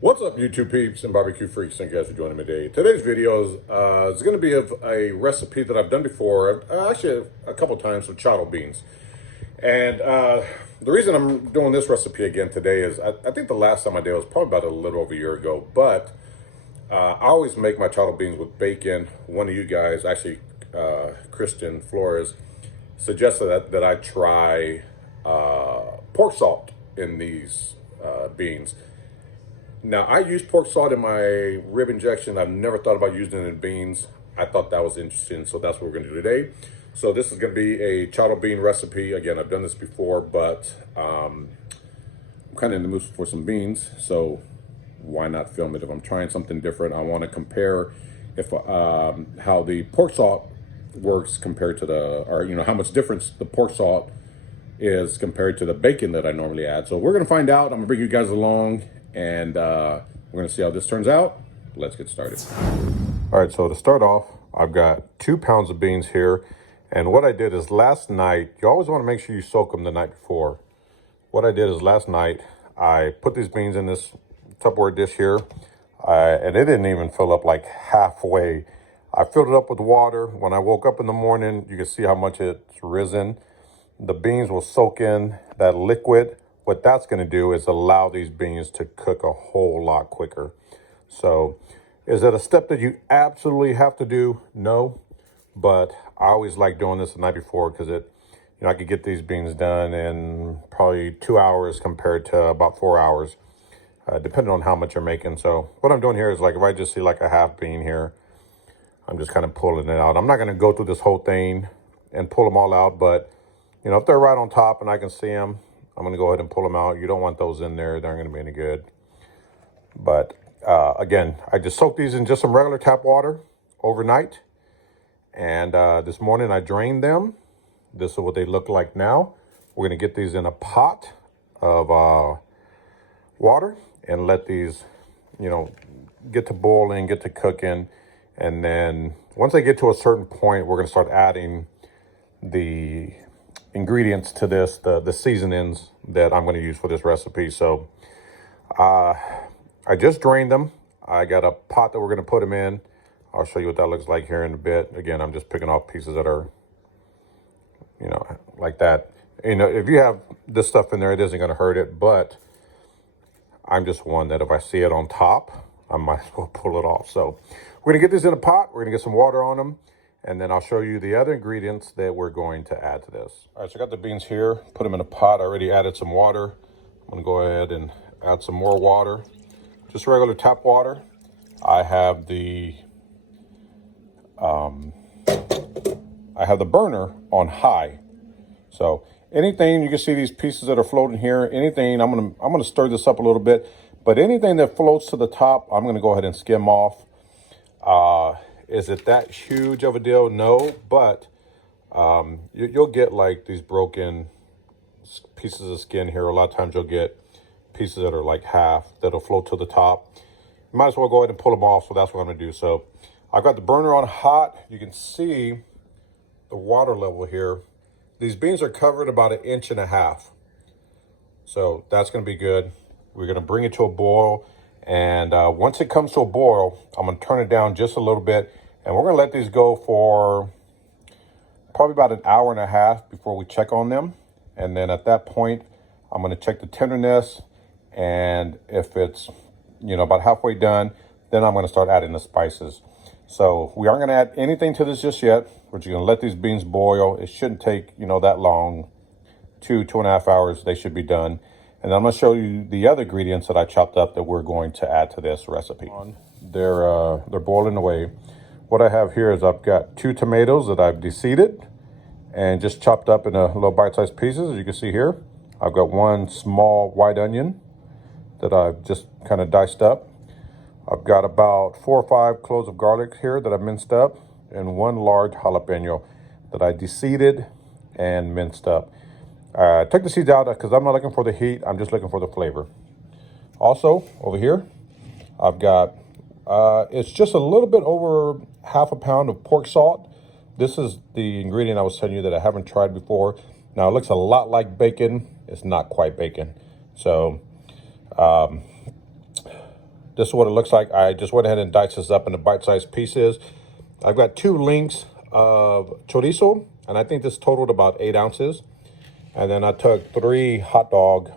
What's up, YouTube peeps and barbecue freaks? Thank you guys for joining me today. Today's video is going to be of a recipe that I've done before, actually a couple times, with Charro Beans. And the reason I'm doing this recipe again today is I think the last time I did was probably about a little over a year ago. But I always make my Charro Beans with bacon. One of you guys, actually Christian Flores, suggested that I try pork salt in these beans. Now, I use pork salt in my rib injection. I've never thought about using it in beans. I thought that was interesting, so that's what we're gonna do today. So this is gonna be a Charro Bean recipe. Again, I've done this before, but I'm kind of in the mood for some beans, so why not film it? If I'm trying something different, I wanna compare if how the pork salt works compared to how much difference the pork salt is compared to the bacon that I normally add. So we're gonna find out. I'm gonna bring you guys along, and we're gonna see how this turns out. Let's get started. All right, so to start off, I've got 2 pounds of beans here. And what I did is last night, you always wanna make sure you soak them the night before. What I did is last night, I put these beans in this Tupperware dish here, and it didn't even fill up like halfway. I filled it up with water. When I woke up in the morning, you can see how much it's risen. The beans will soak in that liquid. What that's going to do is allow these beans to cook a whole lot quicker. So is it a step that you absolutely have to do? No, but I always like doing this the night before because I could get these beans done in probably 2 hours compared to about 4 hours, depending on how much you're making. So what I'm doing here is, like, if I just see like a half bean here, I'm just kind of pulling it out. I'm not going to go through this whole thing and pull them all out, but if they're right on top and I can see them, I'm going to go ahead and pull them out. You don't want those in there. They aren't going to be any good. But again, I just soaked these in just some regular tap water overnight. And this morning I drained them. This is what they look like now. We're going to get these in a pot of water and let these, get to boiling, get to cooking. And then once they get to a certain point, we're going to start adding the ingredients to this, the seasonings that I'm going to use for this recipe. So I just drained them. I got a pot that we're going to put them in. I'll show you what that looks like here in a bit. Again, I'm just picking off pieces that are, like that. If you have this stuff in there, it isn't going to hurt it, but I'm just one that if I see it on top, I might as well pull it off. So we're going to get these in a pot. We're going to get some water on them. And then I'll show you the other ingredients that we're going to add to this. All right, so I got the beans here, put them in a pot. I already added some water. I'm gonna go ahead and add some more water, just regular tap water. I have the burner on high. So anything, you can see these pieces that are floating here, anything, I'm gonna stir this up a little bit, but anything that floats to the top, I'm gonna go ahead and skim off. Is it that huge of a deal? No, but you'll get like these broken pieces of skin here. A lot of times you'll get pieces that are like half that'll float to the top. You might as well go ahead and pull them off. So that's what I'm gonna do. So I've got the burner on hot. You can see the water level here. These beans are covered about 1.5 inches. So that's gonna be good. We're gonna bring it to a boil. And once it comes to a boil, I'm going to turn it down just a little bit. And we're going to let these go for probably about 1.5 hours before we check on them. And then at that point, I'm going to check the tenderness. And if it's, about halfway done, then I'm going to start adding the spices. So we aren't going to add anything to this just yet. We're just going to let these beans boil. It shouldn't take, that long. 2.5 hours, they should be done. And I'm going to show you the other ingredients that I chopped up that we're going to add to this recipe. They're boiling away. What I have here is I've got 2 tomatoes that I've de-seeded and just chopped up in a little bite-sized pieces, as you can see here. I've got 1 small white onion that I've just kind of diced up. I've got about 4 or 5 cloves of garlic here that I've minced up, and 1 large jalapeno that I de-seeded and minced up. Took the seeds out because I'm not looking for the heat. I'm just looking for the flavor. Also, over here, I've got, it's just a little bit over 1/2 pound of pork salt. This is the ingredient I was telling you that I haven't tried before. Now, it looks a lot like bacon. It's not quite bacon. So this is what it looks like. I just went ahead and diced this up into bite-sized pieces. I've got 2 links of chorizo, and I think this totaled about 8 ounces. And then I took 3 hot dog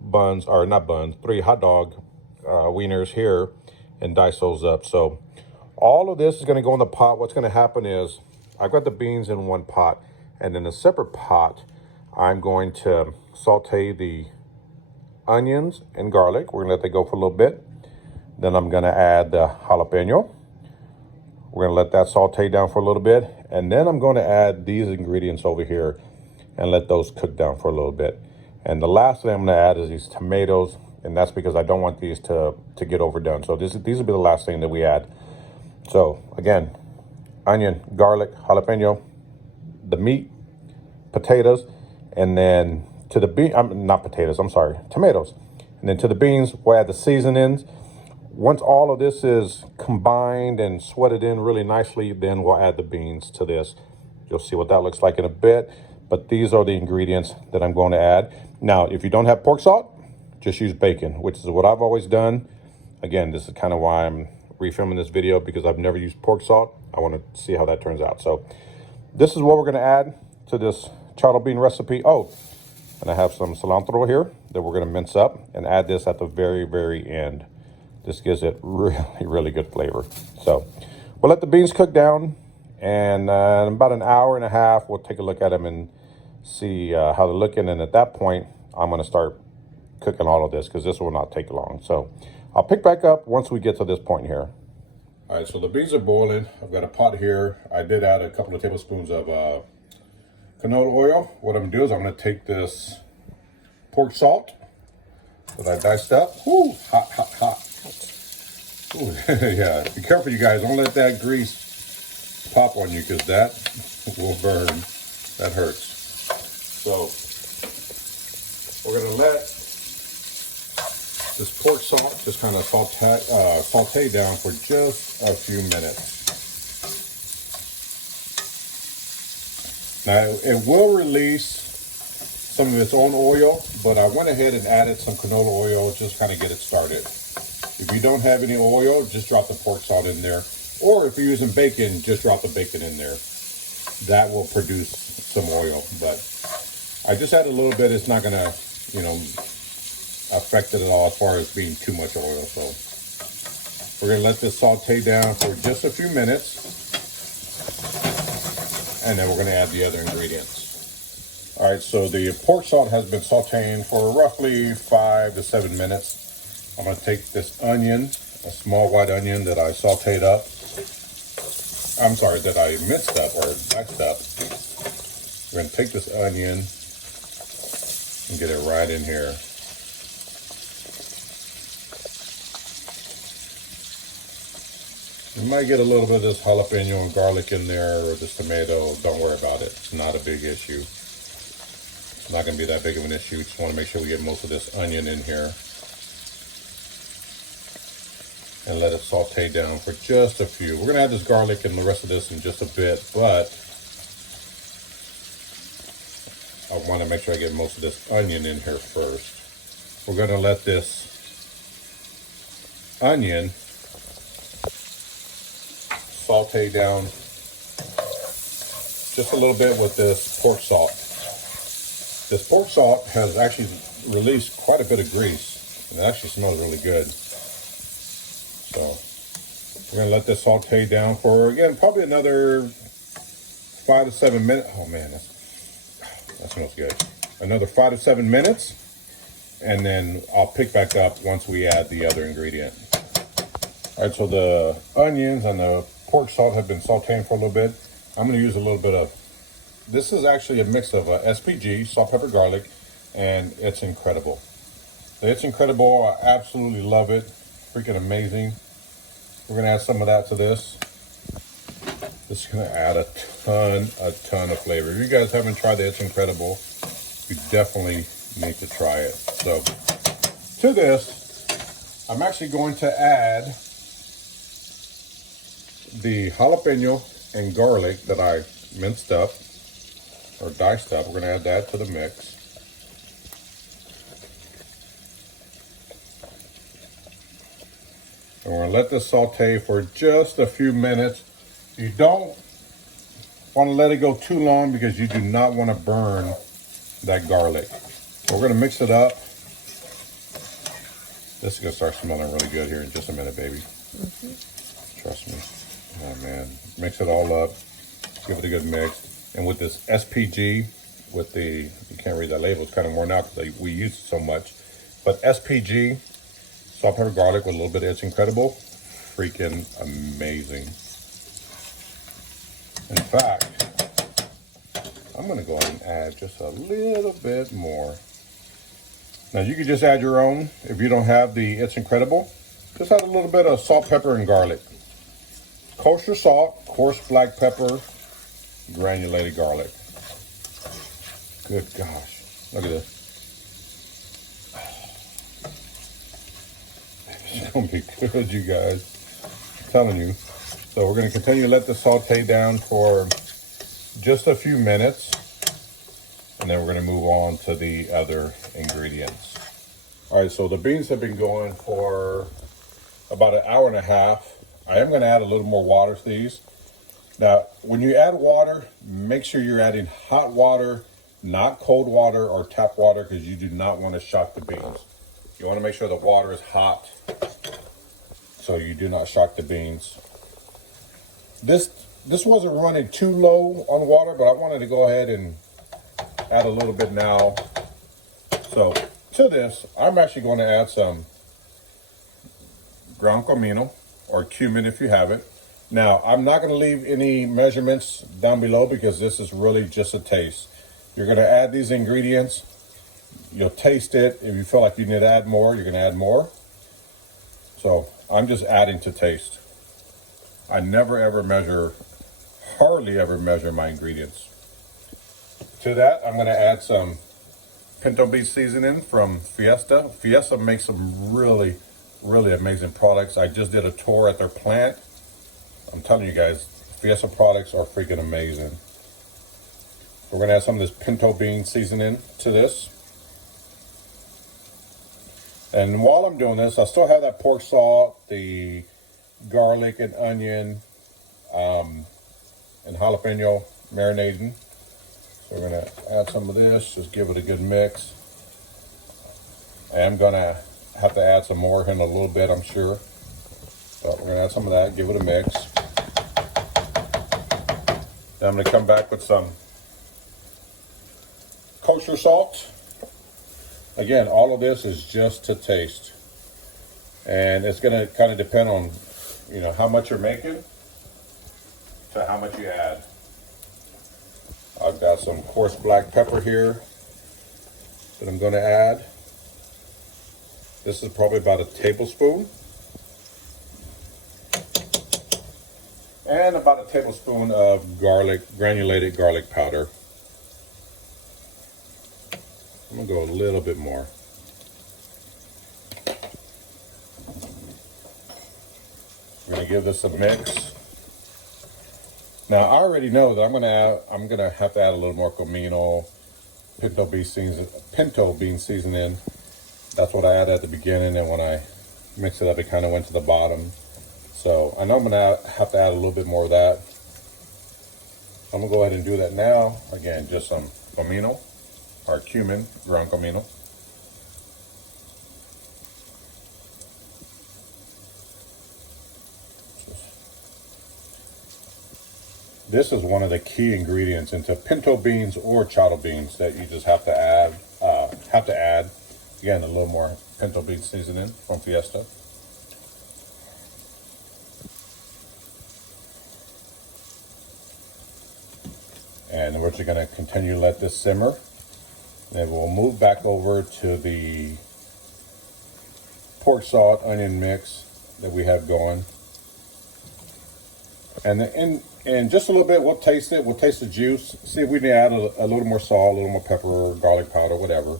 buns, or not buns, 3 hot dog wieners here, and dice those up. So all of this is going to go in the pot. What's going to happen is I've got the beans in one pot, and in a separate pot, I'm going to saute the onions and garlic. We're going to let that go for a little bit. Then I'm going to add the jalapeno. We're going to let that saute down for a little bit. And then I'm going to add these ingredients over here and let those cook down for a little bit. And the last thing I'm going to add is these tomatoes. And that's because I don't want these to get overdone. So these will be the last thing that we add. So again, onion, garlic, jalapeno, the meat, potatoes, and then to the tomatoes. And then to the beans, we'll add the seasonings. Once all of this is combined and sweated in really nicely, then we'll add the beans to this. You'll see what that looks like in a bit. But these are the ingredients that I'm going to add. Now, if you don't have pork salt, just use bacon, which is what I've always done. Again, this is kind of why I'm refilming this video, because I've never used pork salt. I want to see how that turns out. So this is what we're going to add to this charro bean recipe. Oh, and I have some cilantro here that we're going to mince up and add this at the very, very end. This gives it really, really good flavor. So we'll let the beans cook down, and in about an hour and a half, we'll take a look at them and see how they're looking. And at that point, I'm going to start cooking all of this, because this will not take long. So I'll pick back up once we get to this point here. All right, so the beans are boiling. I've got a pot here. I did add a couple of tablespoons of canola oil. What I'm going to do is I'm going to take this pork salt that I diced up. Woo, hot, hot, hot. Ooh, yeah, be careful, you guys. Don't let that grease pop on you, because that will burn. That hurts. So we're going to let this pork salt just kind of saute down for just a few minutes. Now, it will release some of its own oil, but I went ahead and added some canola oil just kind of get it started. If you don't have any oil, just drop the pork salt in there. Or if you're using bacon, just drop the bacon in there. That will produce some oil. But I just added a little bit. It's not going to, affect it at all as far as being too much oil. So we're going to let this saute down for just a few minutes. And then we're going to add the other ingredients. All right, so the pork salt has been sauteing for roughly 5 to 7 minutes. I'm going to take this onion, a small white onion that I sauteed up. I'm sorry, that I minced up or diced up. We're going to take this onion and get it right in here. You might get a little bit of this jalapeno and garlic in there, or this tomato. Don't worry about it. It's not a big issue. It's not going to be that big of an issue. Just want to make sure we get most of this onion in here. And let it saute down for just a few. We're going to add this garlic and the rest of this in just a bit, but I want to make sure I get most of this onion in here first. We're going to let this onion saute down just a little bit with this pork salt. This pork salt has actually released quite a bit of grease, and it actually smells really good. So we're going to let this saute down for, again, probably another 5 to 7 minutes. Oh man, that smells good. Another 5 to 7 minutes, and then I'll pick back up once we add the other ingredient. All right, so the onions and the pork salt have been sauteing for a little bit. I'm going to use a little bit of, this is actually a mix of SPG, salt, pepper, garlic, and it's incredible. It's incredible. I absolutely love it. Freaking amazing. We're going to add some of that to this. This is going to add a ton of flavor. If you guys haven't tried it, it's incredible. You definitely need to try it. So to this, I'm actually going to add the jalapeno and garlic that I minced up or diced up. We're going to add that to the mix. And we're gonna let this saute for just a few minutes. You don't want to let it go too long because you do not want to burn that garlic. So we're gonna mix it up. This is gonna start smelling really good here in just a minute, baby. Trust me. Oh man, mix it all up. Give it a good mix. And with this SPG, with the, you can't read that label, it's kind of worn out because we use it so much. But SPG, salt, pepper, garlic with a little bit of It's Incredible, freaking amazing. In fact, I'm gonna go ahead and add just a little bit more. Now you can just add your own if you don't have the It's Incredible. Just add a little bit of salt, pepper, and garlic. Kosher salt, coarse black pepper, granulated garlic. Good gosh, look at this. It's gonna be good, you guys. I'm telling you. So we're gonna continue to let this saute down for just a few minutes. And then we're gonna move on to the other ingredients. All right, so the beans have been going for about an hour and a half. I am gonna add a little more water to these. Now, when you add water, make sure you're adding hot water, not cold water or tap water, because you do not want to shock the beans. You want to make sure the water is hot so you do not shock the beans. This wasn't running too low on water, but I wanted to go ahead and add a little bit now. So to this, I'm actually going to add some ground comino or cumin if you have it. Now, I'm not going to leave any measurements down below because this is really just a taste. You're going to add these ingredients. You'll taste it. If you feel like you need to add more, you're going to add more. So I'm just adding to taste. I never ever measure, hardly ever measure my ingredients. To that, I'm going to add some pinto bean seasoning from Fiesta. Fiesta makes some really, really amazing products. I just did a tour at their plant. I'm telling you guys, Fiesta products are freaking amazing. We're gonna add some of this pinto bean seasoning to this. And while I'm doing this, I still have that pork salt, the garlic and onion, and jalapeno marinating. So we're gonna add some of this, just give it a good mix. I am gonna have to add some more in a little bit, I'm sure. So we're gonna add some of that, give it a mix. Then I'm gonna come back with some kosher salt. Again, all of this is just to taste. And it's gonna kind of depend on, you know, how much you're making to how much you add. I've got some coarse black pepper here that I'm gonna add. This is probably about a tablespoon. And about a tablespoon of granulated garlic powder. I'm gonna go a little bit more. We're gonna give this a mix. Now I already know that I'm gonna have to add a little more comino, pinto bean seasoning. That's what I added at the beginning, and when I mixed it up, it kind of went to the bottom. So I know I'm gonna have to add a little bit more of that. I'm gonna go ahead and do that now. Again, just some comino or cumin, ground comino. This is one of the key ingredients into pinto beans or charro beans that you just have to add. Again, a little more pinto bean seasoning from Fiesta. And we're just going to continue to let this simmer. And we'll move back over to the pork salt onion mix that we have going. And in just a little bit, we'll taste it. We'll taste the juice. See if we can add a little more salt, a little more pepper, garlic powder, whatever.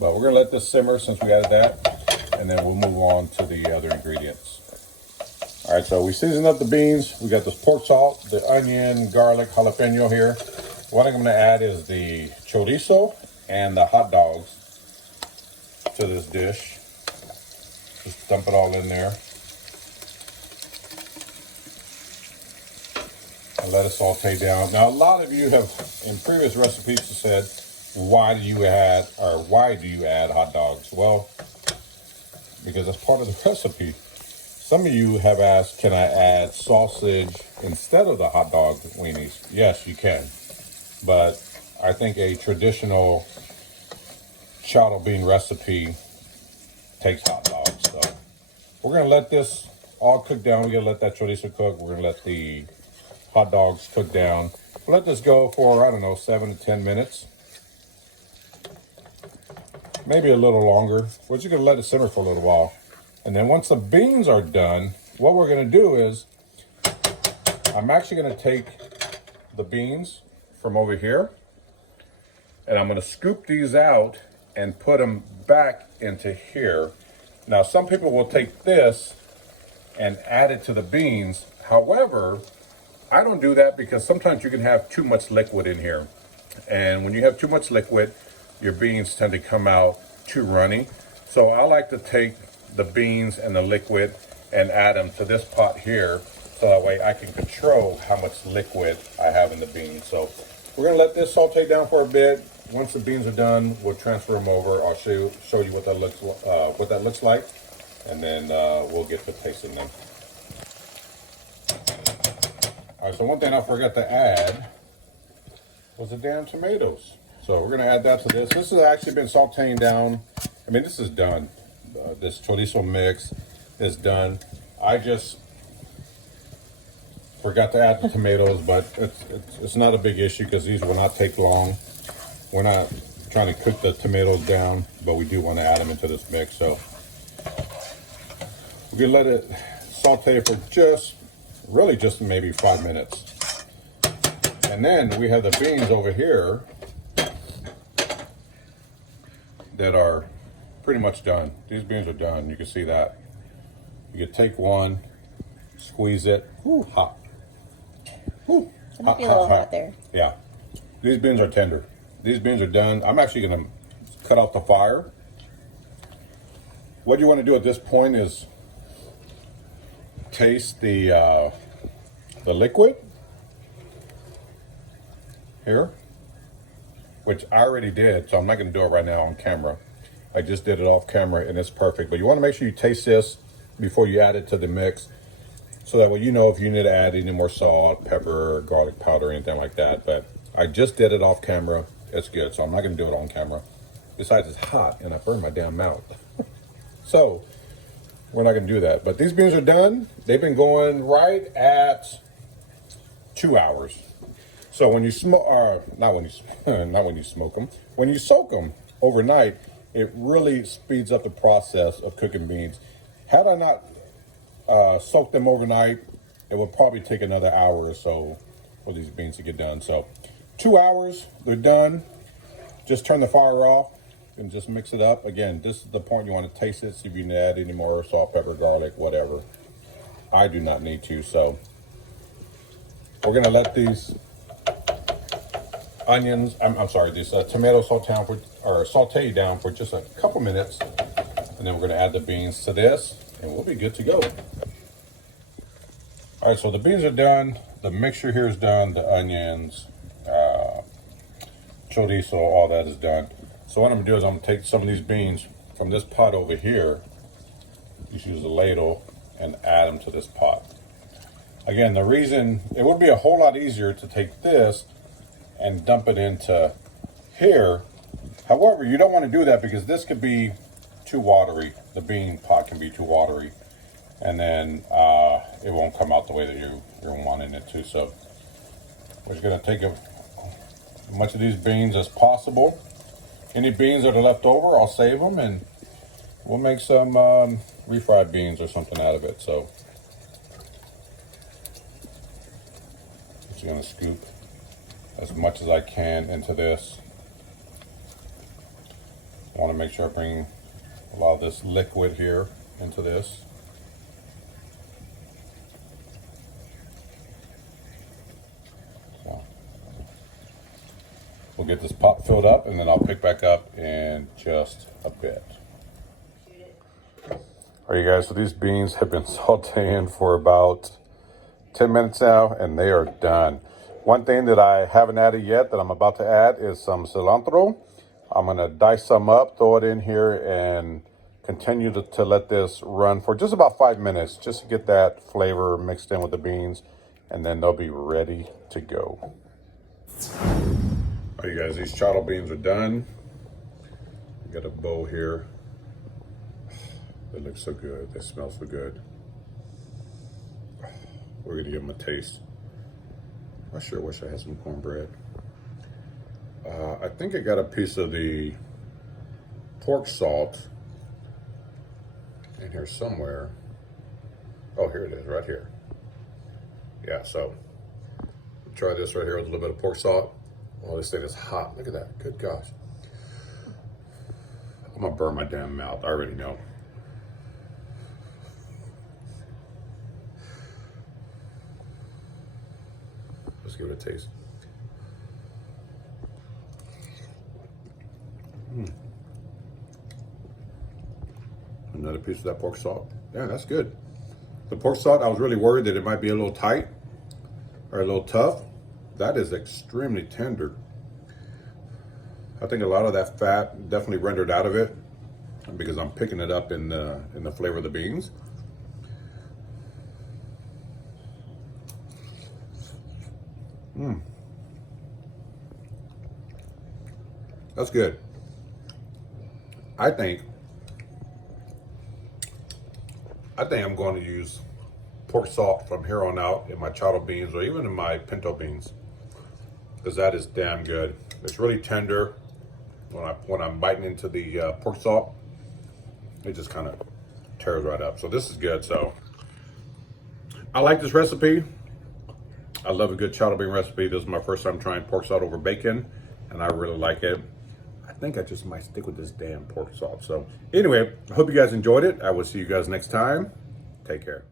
But we're going to let this simmer since we added that. And then we'll move on to the other ingredients. All right, so we seasoned up the beans. We got this pork salt, the onion, garlic, jalapeno here. What I'm going to add is the chorizo and the hot dogs to this dish. Just dump it all in there. and let it saute down. Now, a lot of you have, in previous recipes, said, why do you add hot dogs? Well, because that's part of the recipe. Some of you have asked, can I add sausage instead of the hot dog weenies? Yes, you can. But I think a traditional Charro Bean recipe takes hot dogs. So we're going to let this all cook down. We're going to let that chorizo cook. We're going to let the hot dogs cook down. We'll let this go for, I don't know, 7 to 10 minutes. Maybe a little longer. We're just going to let it simmer for a little while. And then once the beans are done, what we're going to do is, I'm actually going to take the beans from over here, and I'm going to scoop these out and put them back into here. Now, some people will take this and add it to the beans. However, I don't do that because sometimes you can have too much liquid in here. And when you have too much liquid, your beans tend to come out too runny. So I like to take the beans and the liquid and add them to this pot here, so that way I can control how much liquid I have in the beans. So we're gonna let this saute down for a bit. Once the beans are done, we'll transfer them over. I'll show you what that looks like, and then we'll get to tasting them. All right, so one thing I forgot to add was the damn tomatoes. So we're gonna add that to this. This has actually been sauteing down. I mean, this is done. This chorizo mix is done. I just forgot to add the tomatoes, but it's not a big issue because these will not take long. We're not trying to cook the tomatoes down, but we do want to add them into this mix. So we're gonna let it saute for really just maybe 5 minutes. And then we have the beans over here that are pretty much done. These beans are done. You can see that. You can take one, squeeze it. Ooh, hot. Ooh, it might be a little hot there. Yeah. These beans are tender. These beans are done. I'm actually going to cut off the fire. What you want to do at this point is taste the liquid here, which I already did, so I'm not going to do it right now on camera. I just did it off camera and it's perfect. But you want to make sure you taste this before you add it to the mix, so that way you know if you need to add any more salt, pepper, garlic powder, anything like that. But I just did it off camera. It's good, so I'm not going to do it on camera. Besides, it's hot and I burned my damn mouth. So we're not going to do that. But these beans are done. They've been going right at 2 hours. So when you not when you smoke them, when you soak them overnight, it really speeds up the process of cooking beans. Had I not soaked them overnight, it would probably take another hour or so for these beans to get done. So 2 hours, they're done. Just turn the fire off and just mix it up. Again, this is the point you want to taste it, see if you can add any more salt, pepper, garlic, whatever. I do not need to. So we're gonna let these onions, I'm sorry, these tomatoes saute down for just a couple minutes, and then we're going to add the beans to this, and we'll be good to go. All right, so the beans are done, the mixture here is done, the onions, chorizo, all that is done. So what I'm going to do is I'm going to take some of these beans from this pot over here, just use a ladle, and add them to this pot. Again, the reason, it would be a whole lot easier to take this and dump it into here. However, you don't want to do that because this could be too watery. The bean pot can be too watery, and then it won't come out the way that you're wanting it to. So we're just going to take as much of these beans as possible. Any beans that are left over, I'll save them, and we'll make some refried beans or something out of it. So just going to scoop as much as I can into this. I want to make sure I bring a lot of this liquid here into this. So we'll get this pot filled up, and then I'll pick back up in just a bit. All right, you guys, so these beans have been sauteing for about 10 minutes now, and they are done. One thing that I haven't added yet that I'm about to add is some cilantro. I'm gonna dice some up, throw it in here, and continue to let this run for just about 5 minutes, just to get that flavor mixed in with the beans, and then they'll be ready to go. All right, you guys, these charro beans are done. Got a bowl here. They look so good. They smell so good. We're gonna give them a taste. I sure wish I had some cornbread. I think I got a piece of the pork salt in here somewhere. Oh, here it is, right here. Yeah, so try this right here with a little bit of pork salt. Oh, this thing is hot. Look at that. Good gosh. I'm gonna burn my damn mouth. I already know. Let's give it a taste. Another piece of that pork salt. Yeah, that's good. The pork salt, I was really worried that it might be a little tight or a little tough. That is extremely tender. I think a lot of that fat definitely rendered out of it because I'm picking it up in the flavor of the beans. That's good. I think I'm going to use pork salt from here on out in my charro beans or even in my pinto beans, because that is damn good. It's really tender. When I'm biting into the pork salt, it just kind of tears right up. So this is good. So I like this recipe. I love a good charro bean recipe. This is my first time trying pork salt over bacon, and I really like it. I think I just might stick with this damn pork salt. So anyway, I hope you guys enjoyed it. I will see you guys next time. Take care.